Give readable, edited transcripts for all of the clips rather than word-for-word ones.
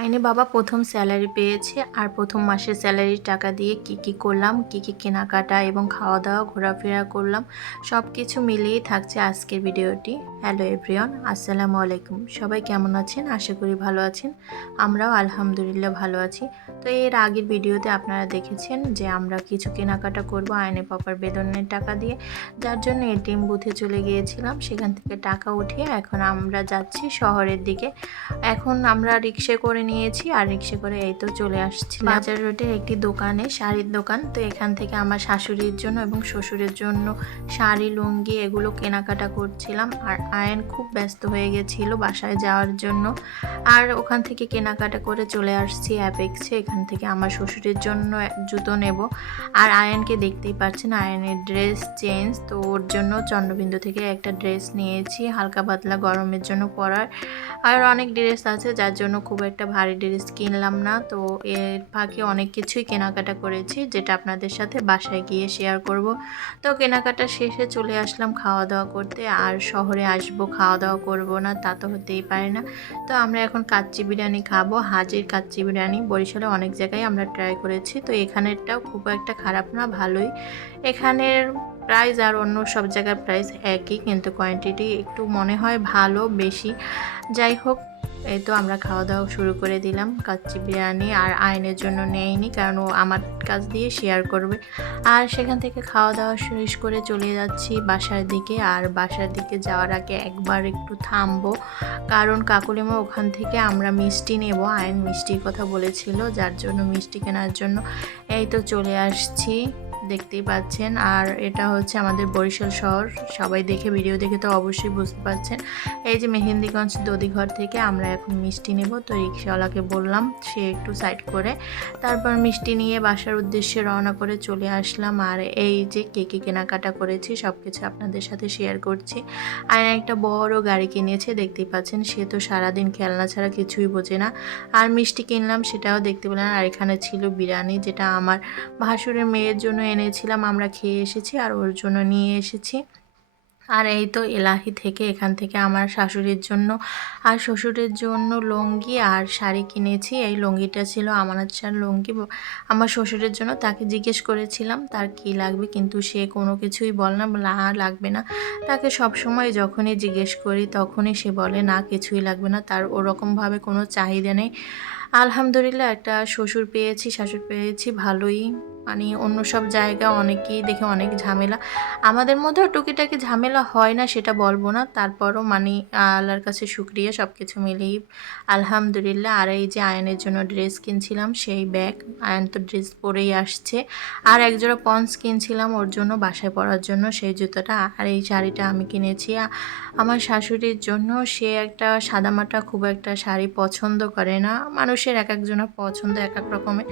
আইনে বাবা প্রথম স্যালারি পেয়েছে আর প্রথম মাসের স্যালারির টাকা দিয়ে কি করলাম, কি কেনাকাটা এবং খাওয়া দাওয়া ঘোরাফেরা করলাম, সব কিছু মিলিয়েই থাকছে আজকের ভিডিওটি। হ্যালো এভরিওয়ান, আসসালামু আলাইকুম। সবাই কেমন আছেন? আশা করি ভালো আছেন। আমরাও আলহামদুলিল্লাহ ভালো আছি। তো এর আগের ভিডিওতে আপনারা দেখেছেন যে আমরা কিছু কেনাকাটা করব আইনে পাপার বেতনের টাকা দিয়ে, যার জন্য এটিএম বুথে চলে গিয়েছিলাম। সেখান থেকে টাকা উঠিয়ে এখন আমরা যাচ্ছি শহরের দিকে। এখন আমরা রিক্সা করে নিয়েছি আর রিক্সা করে এই তো চলে আসছি বাজার রোডের একটি দোকানে, শাড়ির দোকান। তো এখান থেকে আমার শাশুড়ির জন্য এবং শ্বশুরের জন্য শাড়ি, লুঙ্গি এগুলো কেনাকাটা করছিলাম। আর আয়ন খুব ব্যস্ত হয়ে গেছিল বাসায় যাওয়ার জন্য, আর ওখান থেকে কেনাকাটা করে চলে আসছি অ্যাপেক্সে। এখান থেকে আমার শ্বশুরের জন্য জুতো নেব। আর আয়নকে দেখতেই পাচ্ছেন, আয়নের ড্রেস চেঞ্জ, তো ওর জন্য চন্দ্রবিন্দু থেকে একটা ড্রেস নিয়েছি হালকা পাতলা গরমের জন্য পরার। আর অনেক ড্রেস আছে, যার জন্য খুব একটা ভারী ড্রেস কিনলাম না। তো এর ফাঁকে অনেক কিছুই কেনাকাটা করেছি, যেটা আপনাদের সাথে বাসায় গিয়ে শেয়ার করব। তো কেনাকাটা শেষে চলে আসলাম খাওয়া দাওয়া করতে। আর শহরে আসবো খাওয়া দাওয়া করব না, তা তো হতেই পারে না। তো আমরা এখন কাচ্চি বিরিয়ানি খাবো, হাজির কাচ্চি বিরিয়ানি। বরিশালে অনেক জায়গায় আমরা ট্রাই করেছি, তো এখানেরটাও খুব একটা খারাপ না, ভালোই। এখানের প্রাইস আর অন্য সব জায়গার প্রাইস একই, কিন্তু কোয়ান্টিটি একটু মনে হয় ভালো বেশি। যাই হোক, এই তো আমরা খাওয়া দাওয়া শুরু করে দিলাম কাচ্চি বিরিয়ানি। আর আয়নের জন্য নেয়নি, কারণ ও আমার কাছ দিয়ে শেয়ার করবে। আর সেখান থেকে খাওয়া দাওয়া শেষ করে চলে যাচ্ছি বাসার দিকে। আর বাসার দিকে যাওয়ার আগে একবার একটু থামবো, কারণ কাকুলিমা ওখান থেকে আমরা মিষ্টি নেব। আয়ন মিষ্টির কথা বলেছিল, যার জন্য মিষ্টি কেনার জন্য এই তো চলে আসছি, দেখতেই পাচ্ছেন। আর এটা হচ্ছে আমাদের বরিশাল শহর, সবাই দেখে ভিডিও দেখে তো অবশ্যই বুঝতে পারছেন। এই যে মেহেন্দিগঞ্জ দধিঘর থেকে আমরা এখন মিষ্টি নেব। তো রিক্সাওয়ালাকে বললাম, সে একটু সাইড করে তারপর মিষ্টি নিয়ে বাসার উদ্দেশ্যে রওনা করে চলে আসলাম। আর এই যে কে কেনাকাটা করেছি সব কিছু আপনাদের সাথে শেয়ার করছি। আর একটা বড় গাড়ি কিনেছে, দেখতেই পাচ্ছেন। সে তো সারাদিন খেলনা ছাড়া কিছুই বোঝে না। আর মিষ্টি কিনলাম, সেটাও দেখতে পেলাম। আর এখানে ছিল বিরিয়ানি, যেটা আমার ভাসুরের মেয়ের জন্য এনেছিলাম, আমরা খেয়ে এসেছি আর ওর জন্য নিয়ে এসেছি। আর এই তো এলাহি থেকে এখান থেকে আমার শাশুড়ির জন্য আর শ্বশুরের জন্য লুঙ্গি আর শাড়ি কিনেছি। এই লুঙ্গিটা ছিল আমানত শাহর লুঙ্গি আমার শ্বশুরের জন্য। তাকে জিজ্ঞেস করেছিলাম তার কি লাগবে, কিন্তু সে কোনো কিছুই বলে না, লাগবে না। তাকে সব সময় যখনই জিজ্ঞেস করি তখনই সে বলে না, কিছুই লাগবে না, তার ওরকমভাবে কোনো চাহিদা নেই। আলহামদুলিল্লাহ একটা শ্বশুর পেয়েছি, শাশুড়ি পেয়েছি, ভালোই। মানে অন্য সব জায়গা অনেকেই দেখে অনেক ঝামেলা, আমাদের মধ্যেও টুকিটাকি ঝামেলা হয় না সেটা বলবো না, তারপরও মানে আল্লাহর কাছে শুকরিয়া, সব কিছু মিলেই আলহামদুলিল্লাহ। আর এই যে আয়নের জন্য ড্রেস কিনছিলাম, সেই ব্যাগ, আয়ন তো ড্রেস পরেই আসছে। আর একজোড়া পন্স কিনছিলাম ওর জন্য বাসায় পরার জন্য, সেই জুতোটা। আর এই শাড়িটা আমি কিনেছি আমার শাশুড়ির জন্য। সে একটা সাদামাটা খুব একটা শাড়ি পছন্দ করে না, মানুষের এক একজনের পছন্দ এক এক রকমের,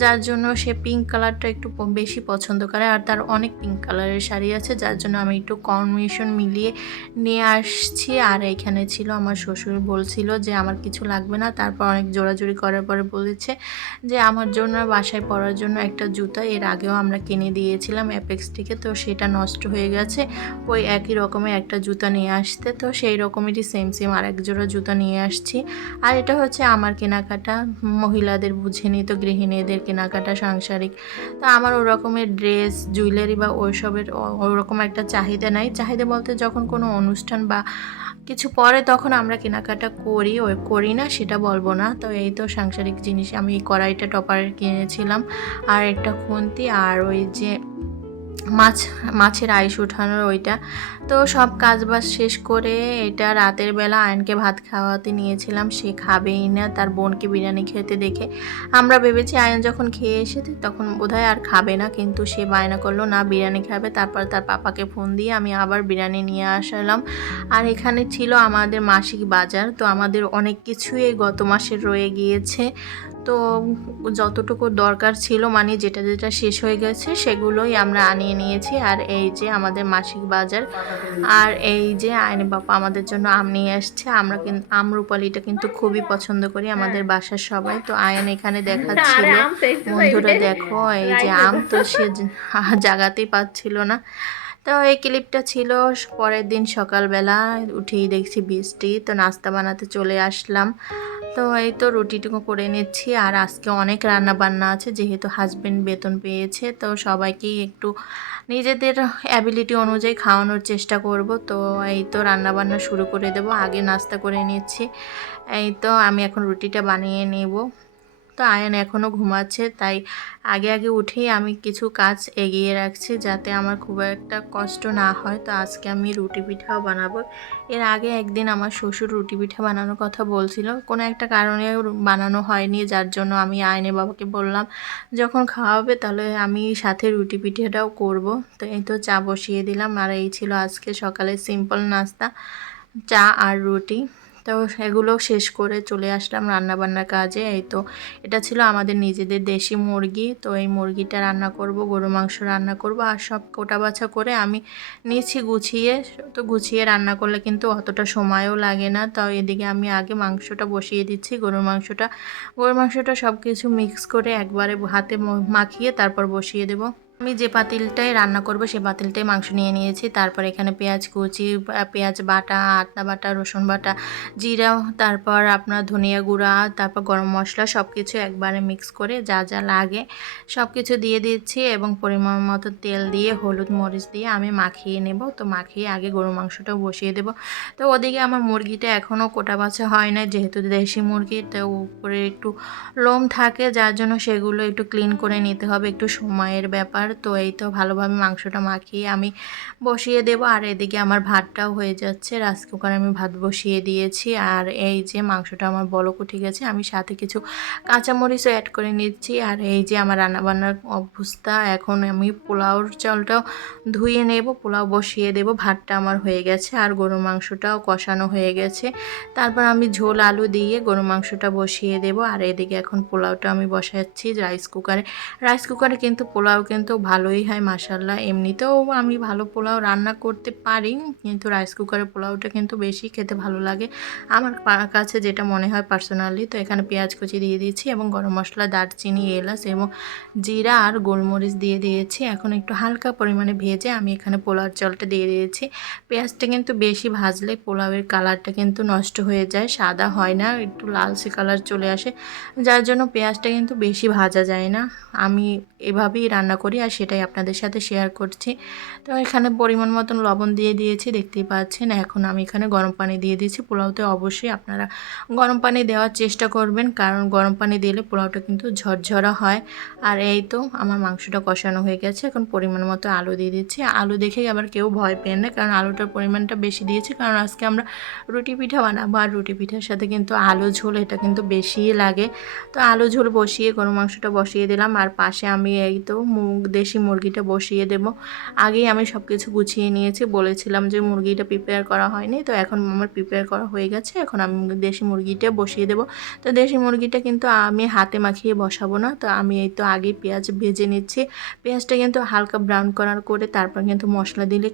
যার জন্য সে পিঙ্ক কালারটা একটু বেশি পছন্দ করে। আর তার অনেক পিঙ্ক কালারের শাড়ি আছে, যার জন্য আমি একটু কম্বিনেশন মিলিয়ে নিয়ে আসছি। আর এখানে ছিল আমার শ্বশুর বলছিল যে আমার কিছু লাগবে না, তারপর অনেক জোড়াজুড়ি করার পরে বলেছে যে আমার জন্য বাসায় পরার জন্য একটা জুতা, এর আগেও আমরা কিনে দিয়েছিলাম অ্যাপেক্স থেকে, তো সেটা নষ্ট হয়ে গেছে, ওই একই রকমের একটা জুতা নিয়ে আসতে। তো সেই রকমেরই সেম আর এক জোড়া জুতা নিয়ে আসছি। আর এটা হচ্ছে আমার কেনাকাটা, মহিলাদের বুঝেনি তো, গৃহিণীদের কেনাকাটা সাংসারিক। তো আমার ওরকমের ড্রেস, জুয়েলারি বা ওইসবের ওরকম একটা চাহিদা নাই। চাহিদা বলতে যখন কোনো অনুষ্ঠান বা কিছু পরে তখন আমরা কেনাকাটা করি, ওই করি না সেটা বলবো না। তো এই তো সাংসারিক জিনিস, আমি এই কড়াইটা টপারের কিনেছিলাম, আর একটা খুন্তি, আর ওই যে মাছের আইস উঠানোর ওইটা। তো সব কাজবাজ শেষ করে এটা রাতের বেলা আয়নকে ভাত খাওয়াতে নিয়েছিলাম, সে খাবেই না, তার বোনকে বিরিয়ানি খেতে দেখে আমরা ভেবেছি আয়ন যখন খেয়ে এসেছে তখন বোধহয় আর খাবে না, কিন্তু সে বায়না করলো না বিরিয়ানি খাবে। তারপর তার পাপাকে ফোন দিয়ে আমি আবার বিরিয়ানি নিয়ে আসলাম। আর এখানে ছিল আমাদের মাসিক বাজার, তো আমাদের অনেক কিছুই এই গত মাসের রয়ে গিয়েছে। তো যতটুকু দরকার ছিল, মানে যেটা যেটা শেষ হয়ে গেছে সেগুলোই আমরা আনিয়ে নিয়েছি। আর এই যে আমাদের মাসিক বাজার। আর এই যে আইনে বাবা আমাদের জন্য আম নিয়ে আসছে। আমরা কিন্তু আমরুপালিটা কিন্তু খুবই পছন্দ করি আমাদের বাসার সবাই। তো আয়ন এখানে দেখাচ্ছিল, বন্ধুরা দেখো এই যে আম, তো সে জাগাতেই পাচ্ছিল না। তো এই ক্লিপটা ছিল পরের দিন সকালবেলা, উঠেই দেখছি বৃষ্টি, তো নাস্তা বানাতে চলে আসলাম। তো এই তো রুটিটুকু করে নিচ্ছি। আর আজকে অনেক রান্না বান্না আছে, যেহেতু হাজবেন্ড বেতন পেয়েছে, তো সবাইকেই একটু নিজেদের অ্যাবিলিটি অনুযায়ী খাওয়ানোর চেষ্টা করব। তো এই তো রান্না বান্না শুরু করে দেব, আগে নাস্তা করে নিচ্ছি। এই তো আমি এখন রুটিটা বানিয়ে নেব। তো আয়ান এখনও ঘুমাচ্ছে, তাই আগে আগে উঠেই আমি কিছু কাজ এগিয়ে রাখছি, যাতে আমার খুব একটা কষ্ট না হয়। তো আজকে আমি রুটি পিঠাও বানাবো। এর আগে একদিন আমার শ্বশুর রুটি পিঠা বানানোর কথা বলছিল, কোনো একটা কারণে বানানো হয়নি, যার জন্য আমি আয়নের বাবাকে বললাম যখন খাওয়াবে তাহলে আমি সাথে রুটি পিঠাটাও করব। তো এই তো চা বসিয়ে দিলাম। আর এই ছিল আজকে সকালে সিম্পল নাস্তা, চা আর রুটি। তো এগুলো শেষ করে চলে আসলাম রান্নাবান্নার কাজে। এই তো এটা ছিল আমাদের নিজেদের দেশি মুরগি, তো এই মুরগিটা রান্না করব, গরু মাংস রান্না করব। আর সব কোটা বাছা করে আমি নিয়েছি গুছিয়ে। তো গুছিয়ে রান্না করলে কিন্তু অতটা সময়ও লাগে না। তো এদিকে আমি আগে মাংসটা বসিয়ে দিচ্ছি, গরুর মাংসটা সব কিছু মিক্স করে একবারে হাতে মাখিয়ে তারপর বসিয়ে দেব। আমি যে পাতিলটায় রান্না করব সেই পাতিলটায় মাংস নিয়ে নিয়েছি। তারপর এখানে পেঁয়াজ কুচি, পেঁয়াজ বাটা, আদা বাটা, রসুন বাটা, জিরা, তারপর আপনার ধনিয়া গুঁড়া, তারপর গরম মশলা সব কিছু একবারে মিক্স করে যা যা লাগে সব কিছু দিয়ে দিচ্ছি, এবং পরিমাণ মতো তেল দিয়ে হলুদ মরিচ দিয়ে আমি মাখিয়ে নেব। তো মাখিয়ে আগে গরু মাংসটাও বসিয়ে দেব। তো ওদিকে আমার মুরগিটা এখনও কোটা বাছা হয় না, যেহেতু দেশি মুরগি, তো উপরে একটু লোম থাকে, যার জন্য সেগুলো একটু ক্লিন করে নিতে হবে, একটু সময়ের ব্যাপার। তো এই তো ভালোভাবে মাংসটা মাখিয়ে আমি বসিয়ে দেব। আর এদিকে আমার ভাতটাও হয়ে যাচ্ছে, রাইস কুকারে আমি ভাত বসিয়ে দিয়েছি। আর এই যে মাংসটা আমার বলক উঠে গেছে, আমি সাথে কিছু কাঁচামরিচও অ্যাড করে নিচ্ছি। আর এই যে আমার রান্নাবান্নার অবস্থা, এখন আমি পোলাওর চালটাও ধুয়ে নেব, পোলাও বসিয়ে দেব। ভাতটা আমার হয়ে গেছে আর গরুর মাংসটাও কষানো হয়ে গেছে। তারপর আমি ঝোল আলু দিয়ে গরুর মাংসটা বসিয়ে দেব। আর এদিকে এখন পোলাওটা আমি বসাচ্ছি রাইস কুকারে কিন্তু পোলাও কিন্তু ভালোই হয় মাশাআল্লাহ। এমনিতেও আমি ভালো পোলাও রান্না করতে পারি, কিন্তু রাইস কুকারে পোলাওটা কিন্তু বেশি খেতে ভালো লাগে আমার কাছে, যেটা মনে হয় পার্সোনালি। তো এখানে পেঁয়াজ কুচি দিয়ে দিয়েছি এবং গরম মশলা, দারচিনি, এলাচ এবং জিরা আর গোলমরিচ দিয়ে দিয়েছি। এখন একটু হালকা পরিমাণে ভেজে আমি এখানে পোলাওর চালটা দিয়ে দিয়েছি। পেঁয়াজটা কিন্তু বেশি ভাজলে পোলাওয়ের কালারটা কিন্তু নষ্ট হয়ে যায়, সাদা হয় না, একটু লালচে কালার চলে আসে, যার জন্য পেঁয়াজটা কিন্তু বেশি ভাজা যায় না। আমি এভাবেই রান্না করি আর সেটাই আপনাদের সাথে শেয়ার করছি। তো এখানে পরিমাণ মতন লবণ দিয়ে দিয়েছি, দেখতেই পাচ্ছেন। এখন আমি এখানে গরম পানি দিয়ে দিয়েছি। পোলাওতে অবশ্যই আপনারা গরম পানি দেওয়ার চেষ্টা করবেন, কারণ গরম পানি দিলে পোলাওটা কিন্তু ঝরঝরা হয়। আর এই তো আমার মাংসটা কষানো হয়ে গেছে, এখন পরিমাণ মতো আলু দিয়ে দিচ্ছি। আলু দেখেই আবার কেউ ভয় পেন না, কারণ আলুটার পরিমাণটা বেশি দিয়েছি, কারণ আজকে আমরা রুটি পিঠা বানাবো। আর রুটি পিঠার সাথে কিন্তু আলু ঝোল এটা কিন্তু বেশিই লাগে। তো আলু ঝোল বসিয়ে গরু মাংসটা বসিয়ে দিলাম। আর পাশে আমি এই তো দেশি মুরগিটা বসিয়ে দেব। আগেই আমি সব কিছু গুছিয়ে নিয়েছি, বলেছিলাম যে মুরগিটা প্রিপেয়ার করা হয়নি, তো এখন আমার প্রিপেয়ার করা হয়ে গেছে। এখন আমি দেশি মুরগিটা বসিয়ে দেব। তো দেশি মুরগিটা কিন্তু আমি হাতে মাখিয়ে বসাবো না, তো আমি এই তো আগে পেঁয়াজ ভেজে নিচ্ছি। পেঁয়াজটা কিন্তু হালকা ব্রাউন করার করে তারপর কিন্তু মশলা দিলে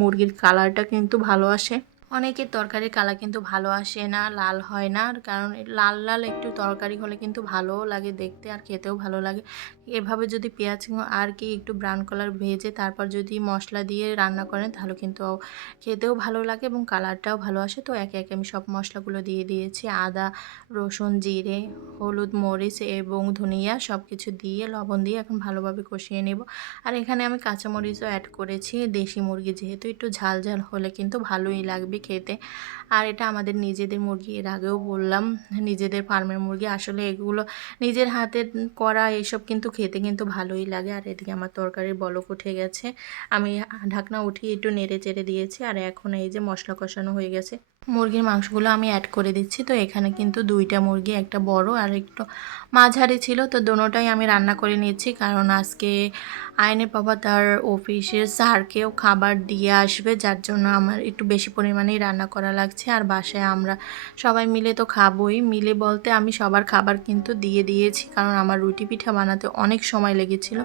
মুরগির কালারটা কিন্তু ভালো আসে। অনেকের তরকারির কালার কিন্তু ভালো আসে না, লাল হয় না, কারণ লাল লাল একটু তরকারি হলে কিন্তু ভালোও লাগে দেখতে আর খেতেও ভালো লাগে। এভাবে যদি পেঁয়াজ আর কি একটু ব্রাউন কালার ভেজে তারপর যদি মশলা দিয়ে রান্না করেন, তাহলে কিন্তু খেতেও ভালো লাগে এবং কালারটাও ভালো আসে। তো একে একে আমি সব মশলাগুলো দিয়ে দিয়েছি, আদা, রসুন, জিরে, হলুদ, মরিচ এবং ধনিয়া সব কিছু দিয়ে লবণ দিয়ে এখন ভালোভাবে কষিয়ে নেব। আর এখানে আমি কাঁচামরিচও অ্যাড করেছি, দেশি মুরগি যেহেতু একটু ঝাল ঝাল হলে কিন্তু ভালোই লাগবে খেতে। আর এটা আমাদের নিজেদের মুরগি, এর আগেও বললাম, নিজেদের ফার্মের মুরগি। আসলে এগুলো নিজের হাতে করা এসব কিন্তু খেতে কিন্তু ভালোই লাগে। আর এদিকে আমার তরকারির বলক উঠে গেছে, আমি ঢাকনা উঠিয়ে একটু নেড়ে চেড়ে দিয়েছি। আর এখন এই যে মশলা কষানো হয়ে গেছে, মুরগির মাংসগুলো আমি অ্যাড করে দিচ্ছি। তো এখানে কিন্তু দুইটা মুরগি, একটা বড় আর একটু মাঝারি ছিল, তো দোনোটাই আমি রান্না করে নিয়েছি, কারণ আজকে আয়নের বাবা তার অফিসের স্যারকেও খাবার দিয়ে আসবে, যার জন্য আমার একটু বেশি পরিমাণেই রান্না করা লাগছে। আর বাসায় আমরা সবাই মিলে তো খাবোই, মিলে বলতে আমি সবার খাবার কিন্তু দিয়ে দিয়েছি, কারণ আমার রুটি পিঠা বানাতে অনেক সময় লেগেছিল।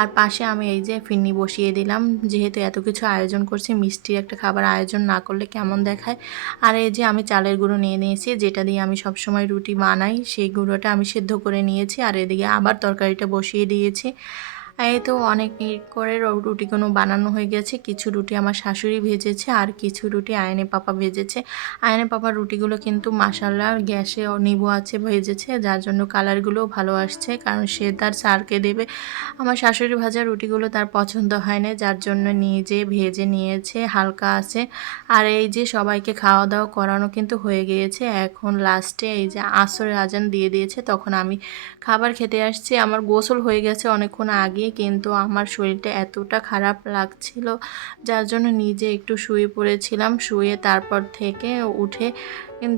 আর পাশে আমি এই যে ফিরনি বসিয়ে দিলাম, যেহেতু এত কিছু আয়োজন করছি, মিষ্টির একটা খাবার আয়োজন না করলে কেমন দেখায়। আর এই যে আমি চালের গুঁড়ো নিয়ে নিয়েছি, যেটা দিয়ে আমি সবসময় রুটি বানাই, সেই গুঁড়োটা আমি সেদ্ধ করে নিয়েছি। আর এদিকে আবার তরকারিটা বসিয়ে দিয়েছি। এই তো অনেক করে রুটিগুলো বানানো হয়ে গেছে। কিছু রুটি আমার শাশুড়ি ভেজেছে আর কিছু রুটি আয়নে পাপা ভেজেছে। আয়নে পাপার রুটিগুলো কিন্তু মাশাআল্লাহ গ্যাসে নিবু আছে ভেজেছে, যার জন্য কালারগুলোও ভালো আসছে, কারণ সে তার স্যারকে দেবে। আমার শাশুড়ি ভাজা রুটিগুলো তার পছন্দ হয় না, যার জন্য নিজে ভেজে নিয়েছে, হালকা আছে। আর এই যে সবাইকে খাওয়া দাওয়া করানো কিন্তু হয়ে গিয়েছে। এখন লাস্টে এই যে আসরের আজান দিয়ে দিয়েছে, তখন আমি খাবার খেতে আসছি। আমার গোসল হয়ে গেছে অনেকক্ষণ আগে, কিন্তু আমার শরীরটা এতটা খারাপ লাগছিল, যার জন্য নিজে একটু শুয়ে পড়েছিলাম। শুয়ে তারপর থেকে উঠে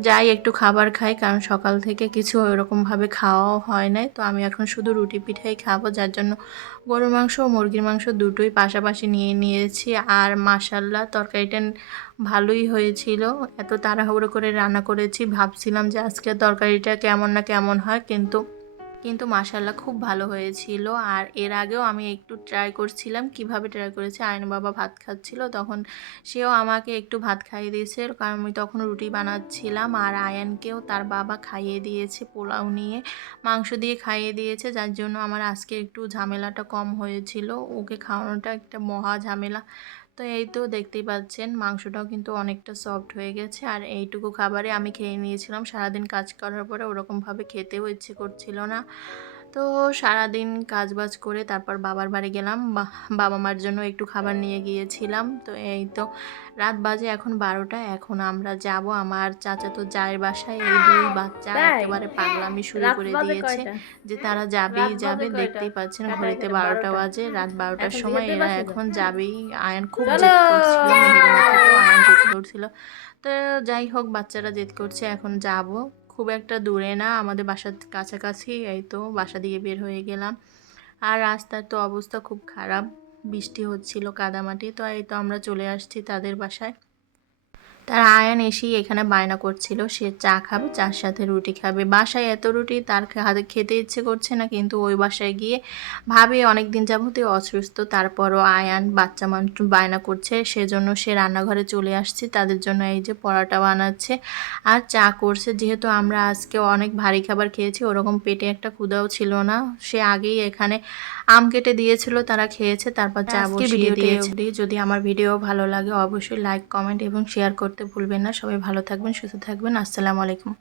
যাই একটু খাবার খাই, কারণ সকাল থেকে কিছু ওইরকমভাবে খাওয়াও হয় নাই। তো আমি এখন শুধু রুটি পিঠাই খাবো, যার জন্য গরুর মাংস ও মুরগির মাংস দুটোই পাশাপাশি নিয়ে নিয়েছি। আর মাশাল্লাহ তরকারিটা ভালোই হয়েছিল। এত তাড়াহুড়ো করে রান্না করেছি, ভাবছিলাম যে আজকে তরকারিটা কেমন না কেমন হয়, কিন্তু মাশাআল্লাহ খুব ভালো হয়েছিল। আর এর আগেও আমি একটু ট্রাই করছিলাম। কিভাবে ট্রাই করেছি, আয়ন বাবা ভাত খাচ্ছিল, তখন সেও আমাকে একটু ভাত খাইয়ে দিয়েছে, কারণ আমি তখন রুটি বানাচ্ছিলাম। আর আয়ানকেও তার বাবা খাইয়ে দিয়েছে, পোলাও নিয়ে মাংস দিয়ে খাইয়ে দিয়েছে, যার জন্য আমার আজকে একটু ঝামেলাটা কম হয়েছিল। ওকে খাওয়ানোটা একটা মহা ঝামেলা। তো এই তো দেখতেই পাচ্ছেন মাংসটাও কিন্তু অনেকটা সফট হয়ে গেছে। আর এইটুকু খাবারে আমি খেয়ে নিয়েছিলাম। সারাদিন কাজ করার পরে ওরকমভাবে খেতেও ইচ্ছে করছিল না। তো সারাদিন কাজবাজ করে তারপর বাবার বাড়ি গেলাম, বাবা মার জন্য একটু খাবার নিয়ে গিয়েছিলাম। তো এই তো রাত বাজে এখন 12টা। এখন আমরা যাব আমার চাচাতো জায়ের বাসায়। এই দুই বাচ্চা তাই একেবারে পাগলামি শুরু রাত করে বাজে দিয়েছে কয়টা? যে তারা যাবেই রাত বাজে যাবে। কয়টা? দেখতেই পাচ্ছেন কাটা ঘড়িতে এখানে 12টা 12টা। বাজে। রাত 12টার এখন সময় যেতে এরা বাসে যাও। এখন যাবেই। আয়ান খুব চলো। জেদ করছিল, মেহেরিনা থেকেও আয়ান জেদ করছিল। তো যাই হোক, বাচ্চারা জেদ করছে, এখন যাব। খুব একটা দূরে না, আমাদের বাসার কাছাকাছি। এই তো বাসা দিয়ে বের হয়ে গেলাম। আর রাস্তার তো অবস্থা খুব খারাপ, বৃষ্টি হচ্ছিল, কাদামাটি। তো এই তো আমরা চলে আসছি তাদের বাসায়। তার আয়ান এসেই এখানে বায়না করছিল সে চা খাবে, চার সাথে রুটি খাবে। বাসায় এত রুটি তার হাতে খেতে ইচ্ছে করছে না, কিন্তু ওই বাসায় গিয়ে ভাবি অনেক দিন যাবতীয় অসুস্থ, তারপরও আয়ান বাচ্চা মানুষ বায়না করছে, সেজন্য সে রান্নাঘরে চলে আসছে। তাদের জন্য এই যে পরোটা বানাচ্ছে আর চা করছে। যেহেতু আমরা আজকে অনেক ভারী খাবার খেয়েছি, ওরকম পেটে একটা ক্ষুধাও ছিল না। সে আগেই এখানে আম কেটে দিয়েছিল, তারা খেয়েছে, তারপর চা বসিয়ে দিয়েছে। যদি আমার ভিডিও ভালো লাগে অবশ্যই লাইক, কমেন্ট এবং শেয়ার করতে ভুলবেন না। সবাই ভালো থাকবেন, সুস্থ থাকবেন। আসসালামু আলাইকুম।